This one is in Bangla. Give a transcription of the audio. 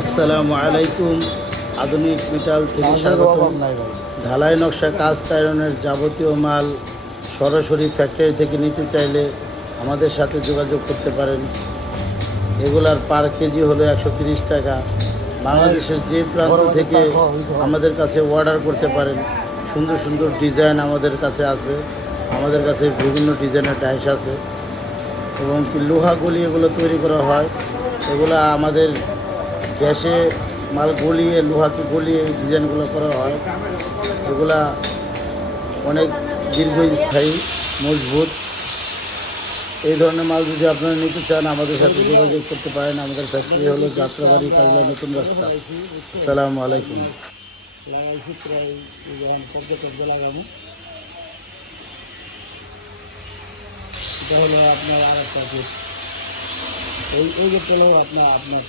আসসালামু আলাইকুম। আধুনিক মেটাল থেকে স্বাগত ঢালাই নকশা কাজ তাইরনের যাবতীয় মাল সরাসরি ফ্যাক্টরি থেকে নিতে চাইলে আমাদের সাথে যোগাযোগ করতে পারেন। এগুলার পার কেজি হলো একশো তিরিশ টাকা। বাংলাদেশের যে প্রান্ত থেকে আমাদের কাছে অর্ডার করতে পারেন। সুন্দর সুন্দর ডিজাইন আমাদের কাছে আছে। আমাদের কাছে বিভিন্ন ডিজাইনের টাইস আছে। এবং কি লোহা গলি এগুলো তৈরি করা হয়। এগুলো আমাদের গ্যাসে মাল গলিয়ে, লোহাকে গলিয়ে ডিজাইনগুলো করা হয়। এগুলা অনেক দীর্ঘস্থায়ী, মজবুত। এই ধরনের মাল যদি আপনারা নিতে চান, আমাদের সাথে যোগাযোগ করতে পারেন। আমাদের ফ্যাক্টরি হলো যাত্রাবাড়ি, কাজলা নতুন রাস্তা। আসসালামু আলাইকুম। এটা হলো আপনার আর একটা এই এই আপনার আপনার